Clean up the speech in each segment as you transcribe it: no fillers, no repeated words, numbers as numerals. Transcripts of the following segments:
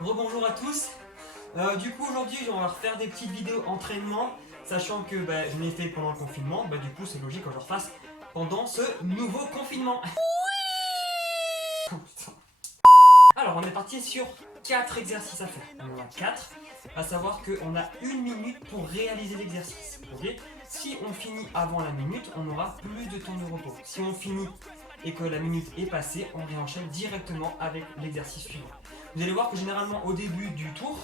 Rebonjour à tous. Du coup aujourd'hui on va refaire des petites vidéos entraînement, sachant que je l'ai fait pendant le confinement, du coup c'est logique que je le refasse pendant ce nouveau confinement. Alors on est parti sur 4 exercices à faire. On en a 4, à savoir qu'on a 1 minute pour réaliser l'exercice. Okay, si on finit avant la minute, on aura plus de temps de repos. Si on finit et que la minute est passée, on réenchaîne directement avec l'exercice suivant. Vous allez voir que généralement au début du tour,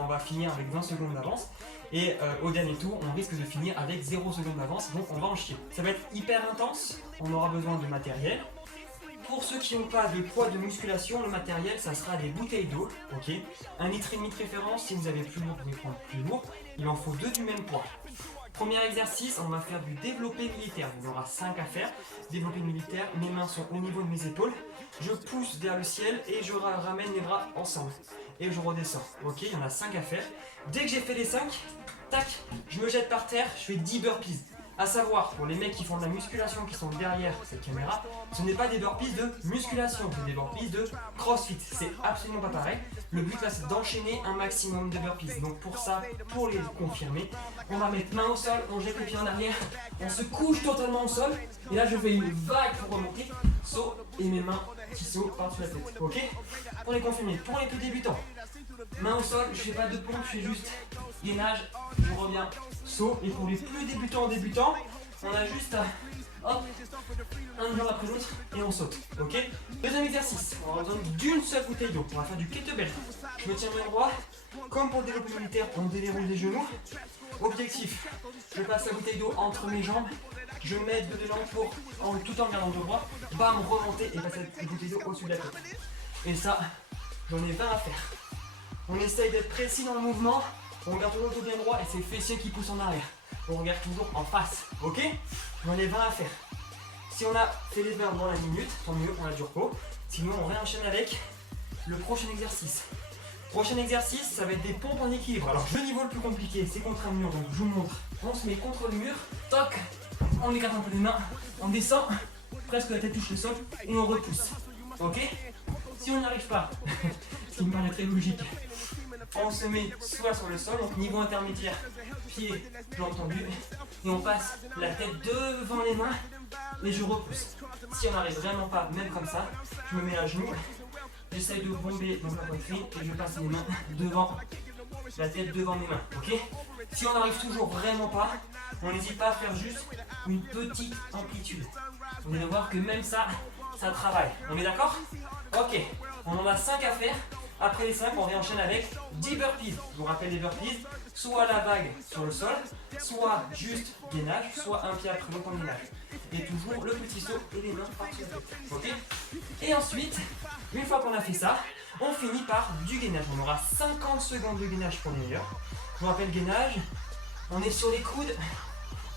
on va finir avec 20 secondes d'avance et au dernier tour, on risque de finir avec 0 secondes d'avance, donc on va en chier. Ça va être hyper intense, on aura besoin de matériel. Pour ceux qui n'ont pas de poids de musculation, le matériel, ça sera des bouteilles d'eau, ok. 1,5 litre de préférence, si vous avez plus lourd, vous pouvez prendre plus lourd. Il en faut 2 du même poids. Premier exercice, on va faire du développé militaire. Il y en aura 5 à faire. Développé militaire, mes mains sont au niveau de mes épaules. Je pousse vers le ciel et je ramène les bras ensemble. Et je redescends. Ok, il y en a 5 à faire. Dès que j'ai fait les 5, tac, je me jette par terre, je fais 10 burpees. A savoir, pour les mecs qui font de la musculation, qui sont derrière cette caméra, ce n'est pas des burpees de musculation, c'est des burpees de crossfit. C'est absolument pas pareil. Le but là, c'est d'enchaîner un maximum de burpees. Donc pour ça, pour les confirmer, on va mettre main au sol, on jette les pieds en arrière, on se couche totalement au sol. Et là, je fais une vague pour remonter, saut et mes mains qui sautent par-dessus la tête. Ok? Pour les confirmer, pour les plus débutants, main au sol, je fais pas de pompe, je fais juste gainage, je reviens, saut. Et pour les plus débutants, on a juste hop, un jour après l'autre et on saute. Ok? Deuxième exercice, on aura besoin d'une seule bouteille d'eau. On va faire du kettlebell. Je me tiens bien droit, comme pour le développé militaire, on déverrouille les genoux. Objectif, je passe la bouteille d'eau entre mes jambes, je mets dedans pour, tout en gardant le droit, bam, remonter et passer la bouteille d'eau au-dessus de la tête. Et ça, j'en ai 20 à faire. On essaye d'être précis dans le mouvement, on garde toujours le dos bien droit et c'est les fessiers qui poussent en arrière. On regarde toujours en face, ok? J'en ai 20 à faire. Si on a fait les 20 dans la minute, tant mieux, on a du repos. Sinon, on réenchaîne avec le prochain exercice. Prochain exercice, ça va être des pompes en équilibre. Alors, le niveau le plus compliqué, c'est contre un mur, donc je vous montre. On se met contre le mur, toc, on écarte un peu les mains, on descend, presque la tête touche le sol et on repousse. Ok? Si on n'y arrive pas, ce qui me paraît très logique, on se met soit sur le sol, donc niveau intermédiaire, pied, jambes tendues, et on passe la tête devant les mains et je repousse. Si on n'arrive vraiment pas, même comme ça, je me mets à genoux, j'essaye de bomber dans la poitrine et je passe mes mains devant, la tête devant mes mains, ok? Si on n'arrive toujours vraiment pas, on n'hésite pas à faire juste une petite amplitude. Vous allez voir que même ça, ça travaille. On est d'accord? Ok, on en a 5 à faire. Après les 5, on réenchaîne avec 10 burpees. Je vous rappelle les burpees, soit la vague sur le sol, soit juste gainage, soit un pied après l'autre en gainage. Et toujours le petit saut et les mains par-dessus la tête. Ok? Et ensuite, une fois qu'on a fait ça, on finit par du gainage. On aura 50 secondes de gainage pour les meilleurs. Je vous rappelle gainage, on est sur les coudes,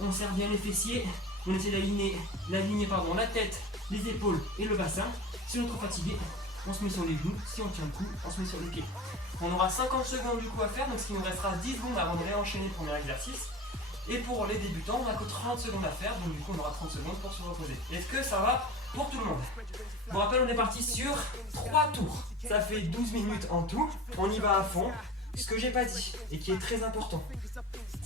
on serre bien les fessiers, on essaie d'aligner la tête, les épaules et le bassin. Si on est trop fatigué, on se met sur les genoux. Si on tient le coup, on se met sur les pieds. On aura 50 secondes du coup à faire, donc ce qui nous restera 10 secondes avant de réenchaîner le premier exercice. Et pour les débutants, on n'a que 30 secondes à faire, donc du coup on aura 30 secondes pour se reposer. Est-ce que ça va pour tout le monde? Je vous rappelle, on est parti sur 3 tours. Ça fait 12 minutes en tout. On y va à fond. Ce que j'ai pas dit et qui est très important,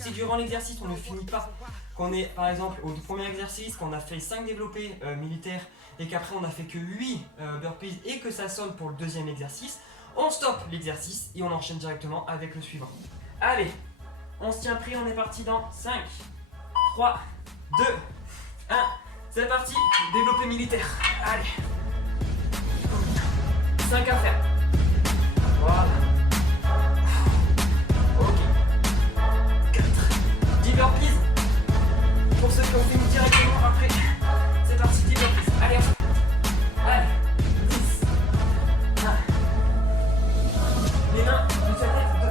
si durant l'exercice on ne finit pas, qu'on est par exemple au premier exercice, qu'on a fait 5 développés militaires et qu'après on a fait que 8 burpees et que ça sonne pour le deuxième exercice, on stoppe l'exercice et on enchaîne directement avec le suivant. Allez, on se tient prêt, on est parti dans 5, 3, 2, 1, c'est parti, développé militaire. Allez, 5 à faire. Voilà. 10 burpees. Pour ceux qui ont fini directement après, c'est parti, 10 burpees. Allez, hop. Allez, 10. 1. Les mains de sa tête. 2.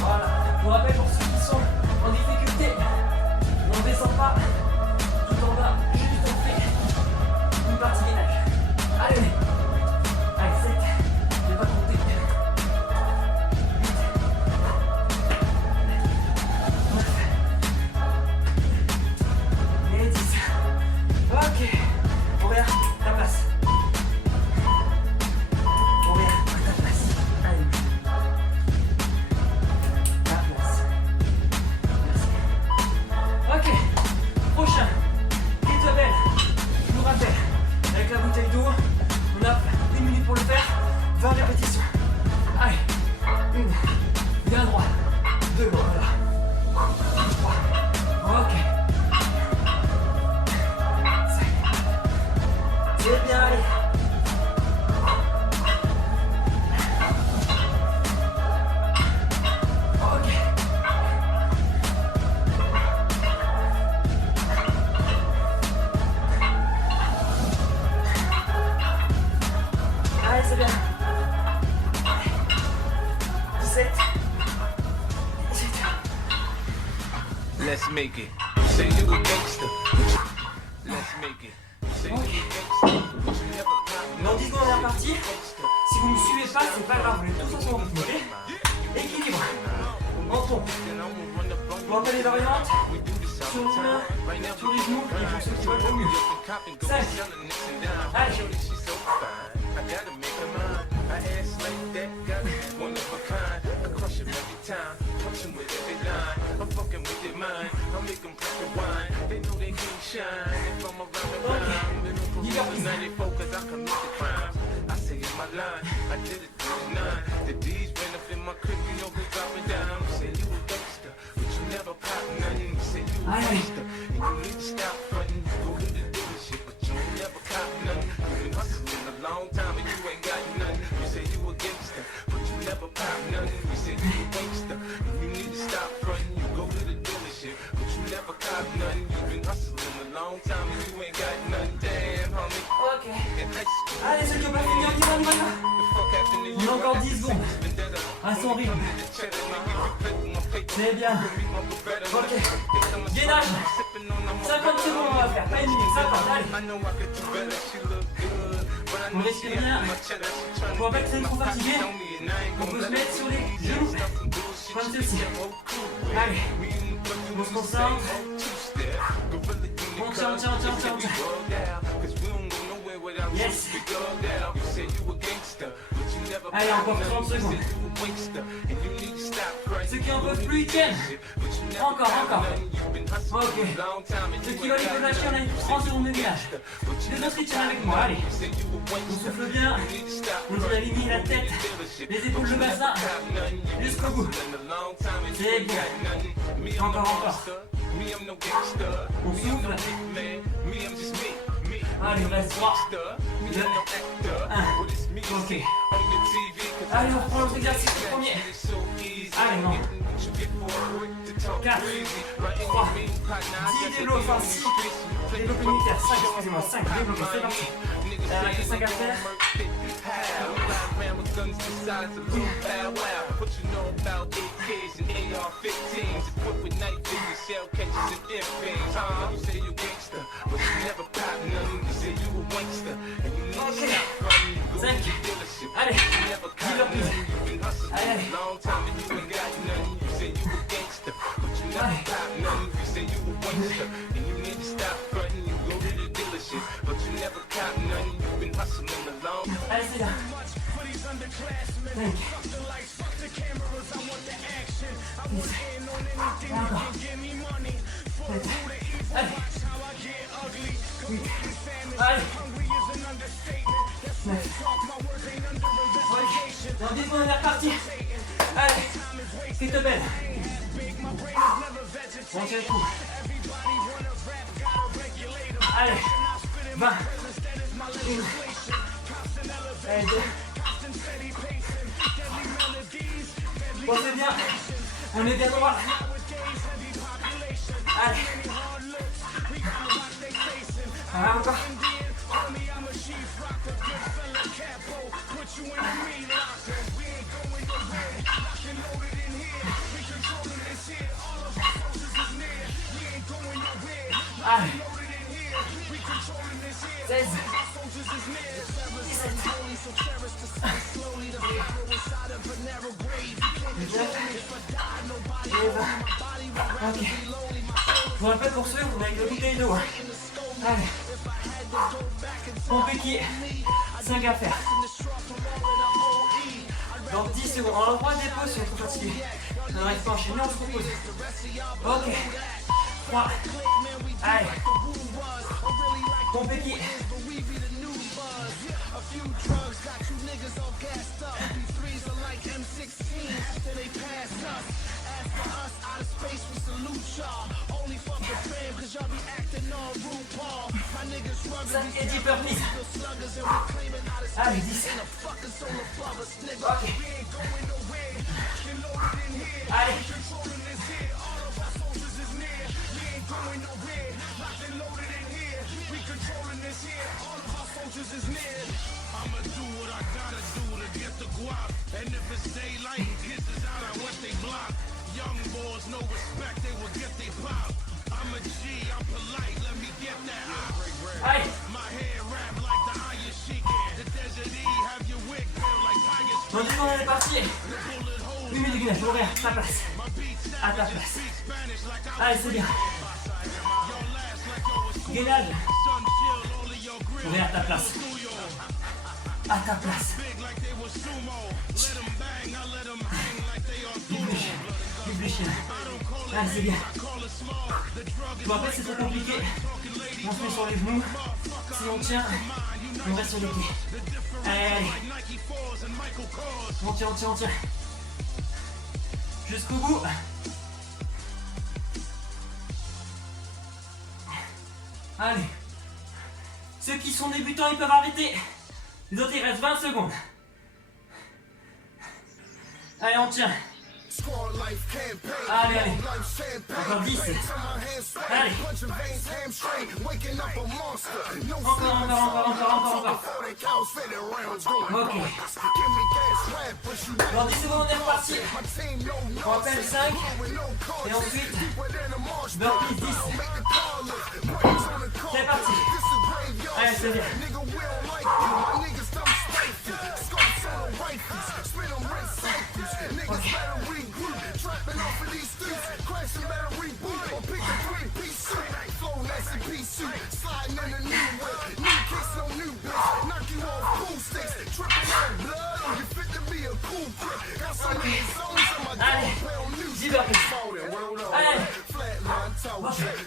Voilà. Je vous rappelle pour ceux qui sont en difficulté, on ne descend pas tout en bas, juste on fait une partie gainage. Allez, let's make it. Say you a gangster. Let's make it. Say you a gangster. But you never pop. Dans 10 secondes, on est reparti. Si vous ne me suivez pas, c'est pas grave, vous êtes tous à son rythme, ok? Équilibre. En pompe. On va faire les variantes. Sur les mains, sur les genoux, et pour ceux qui veulent au mieux. 5. Allez. I gotta make her mine. I ass like that, got one of a kind. I crush him every time, punch him with every line. I'm fucking with their mind, I make them press the wine. They know they can't shine if I'm around the rhyme. They don't peruse 94 cause I commit the crimes. I say in my line, I did it to the 9. The D's ran up in my crib, you know who's dropping down. You say you a gangster, but you never pop nothing. You say you a gangster, and you need to stop fronting. Go to the dealership, but you ain't never cop nothing. You been hustling a long time and you ain't got nothing. You say you a gangster, but you never pop nothing. You say you a gangster, and you need to stop fronting. You go to the dealership, but you never cop nothing. You been hustling a long time and you ain't got nothing. Damn, homie. Ok. Allez, ceux qui ont pas fini, on y va, on y va. On a encore 10 secondes. À son rythme. C'est bien. Ok. Gainage. 50 secondes, on va faire. Pas une minute, 50. Allez. On respire bien. Pour pas que c'est trop fatigué, on peut se mettre sur les genoux. Comme ceci. Allez. On se concentre. On tient, on tient, on tient, on tient, on tient. Yes. Allez, encore 30 secondes. Ceux qui en peuvent plus, ils tiennent. Encore, encore. Ok. Ceux qui veulent les relâcher, on a une 30 secondes de gainage. Les autres, ils tiennent avec moi. Allez. On souffle bien. On aligne la tête, les épaules, le bassin. Jusqu'au bout. C'est bien. Encore, encore. On souffle. Allez, on reste 3, 2, 1. Ok. Allez, on reprend l'autre exercice le premier. Allez, non. 4, 3, 10 développes, enfin 6 développes unitaires, 5, excusez-moi, 5 développes, c'est parti. Il n'y a que 5 à faire. Ok. 5. Allez, 10 reprises. Allez, allez. Allez, c'est là. 5. Encore. 7. Allez. 8. Allez. 9. Ok. Dans 10 secondes, on est reparti. Allez. C'est te belle. On tient le coup. Allez. 20. 1. Allez, 2. Bon, c'est bien. On est bien droit. Allez. Allez, encore. Allez. 16. 17. 19. Et 20. Ok. Je vous répète pour ceux où on a avec le bouteille d'eau. Allez. On pique. 5 à faire. Dans 10 secondes. On reprend des pauses si on est trop fatigué. On n'arrive pas à enchaîner, on se repose. Ok. 3. Allez. Bon pique. Et 10 burpees. Allez, 10. Ok. Allez. I'ma do what I gotta do to get the guap. And if it's daylight, kisses out, I went they block. Young boys, no respect, they will get they pop. secondes, on est parti. 8 minutes de gainage, je vais ouvrir ta place. À ta place. Allez, c'est bien. Gainage. Ouvrir ta place. À ta place. Réfléchis là. Allez, c'est bien. Je me rappelle, c'est trop compliqué. On se met sur les genoux. Si on tient, on reste sur les pieds. Allez, allez. On tient, on tient, on tient. Jusqu'au bout. Allez. Ceux qui sont débutants, ils peuvent arrêter. Les autres, il reste 20 secondes. Allez, on tient. Allez, allez. Encore 10. Allez. Encore. Ok. Dans 10 secondes, on est reparti. On rappelle 5. Et ensuite, burpee 10. C'est parti. Allez, c'est bien. Okay. Allez, 10 burpees. Allez.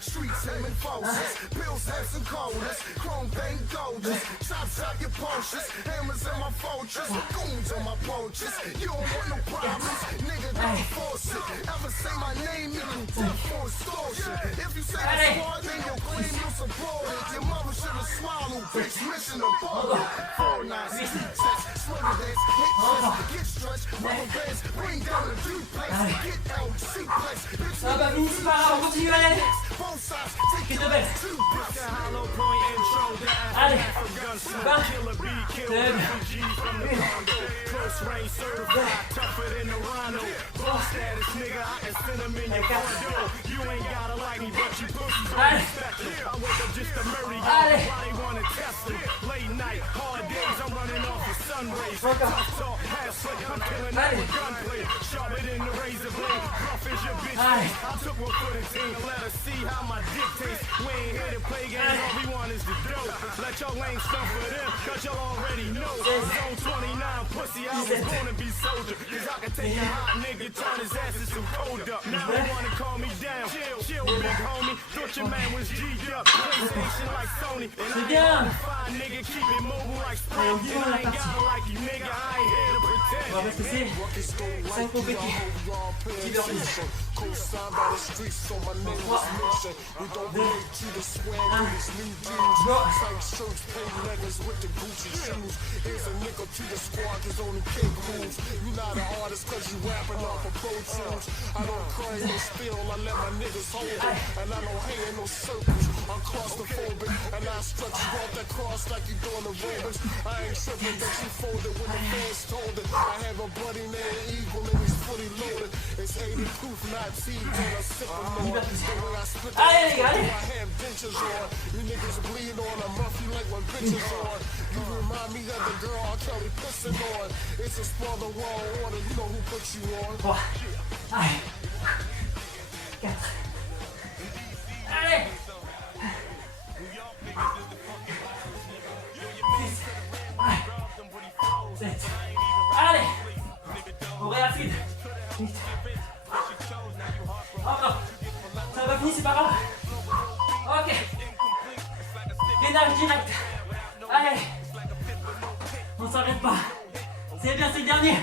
Streets aiming forces, bills have some colders, chrome paint gorgeous, chops out your Porsches, hammers in my fortress, goons on my porches. You don't want no problems, nigga, don't force it. Ever say my name, you can tip for extortion. If you say it's hard, then you'll claim you support it. Your mother should have swallowed, bitch, mission aborted. 4 9 6 checks, slugger dance, hit chest, get stretched, rubber bands, bring down the duplex, get out, suplex, bitch, Ça va finir par là, on continue, allez. Qui te belle. Allez. 20. Allez. C'est bien. Allez, on dit on a parti. On va rester c'est 5 compétitions. 10 burpees. 3, 2, 1, go. Allez les gars, allez. Trois. Allez. 4. Allez. 6. Allez. 7. Allez. On réaffine. 8. Encore. Ça va finir, c'est pas grave. Ok. Gainage direct. Allez. On s'arrête pas. C'est bien, c'est le dernier.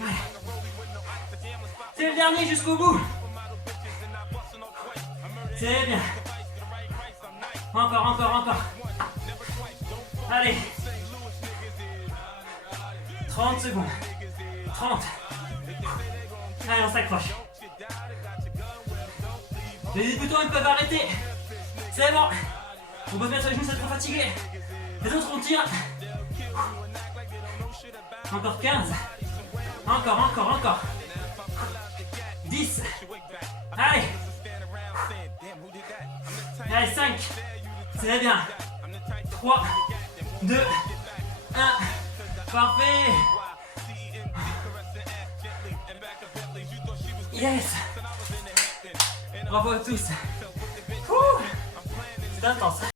Allez. C'est le dernier jusqu'au bout. C'est bien. Encore. Allez. 30 secondes. 30. Allez, on s'accroche. Les débutants, ils peuvent arrêter. C'est bon. On peut se mettre sur les genoux, c'est trop fatigué. Les autres, on tire. Encore 15. Encore. 10. Allez. Allez, 5. C'est bien. 3, 2, 1. Parfait. Yes. Bravo à tous. Ouh. C'est intense.